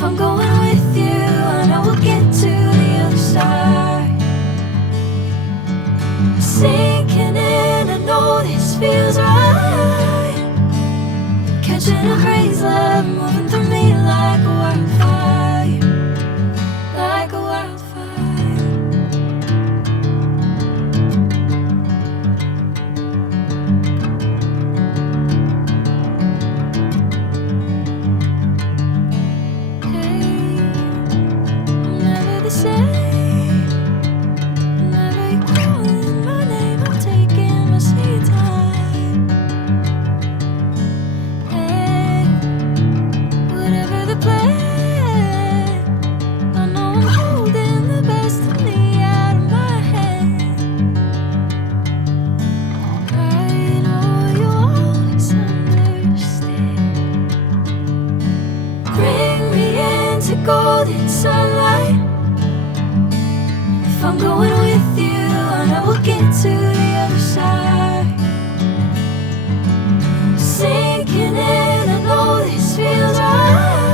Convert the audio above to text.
If I'm going with you, I know we'll get to the other side. Sinking in, I know this feels right. Catching a crazy love, moving through me like a wildfire, like a wildfire. Hey, I'm never the same. Whenever you're calling my name, I'm taking my sweet time. Hey, whatever the plan, I know I'm holding the best of me out of my hand. I know you'll always understand. Bring me into golden sunlight. If I'm going with you, I know we'll get to the other side. Sinking in, I know this feels right.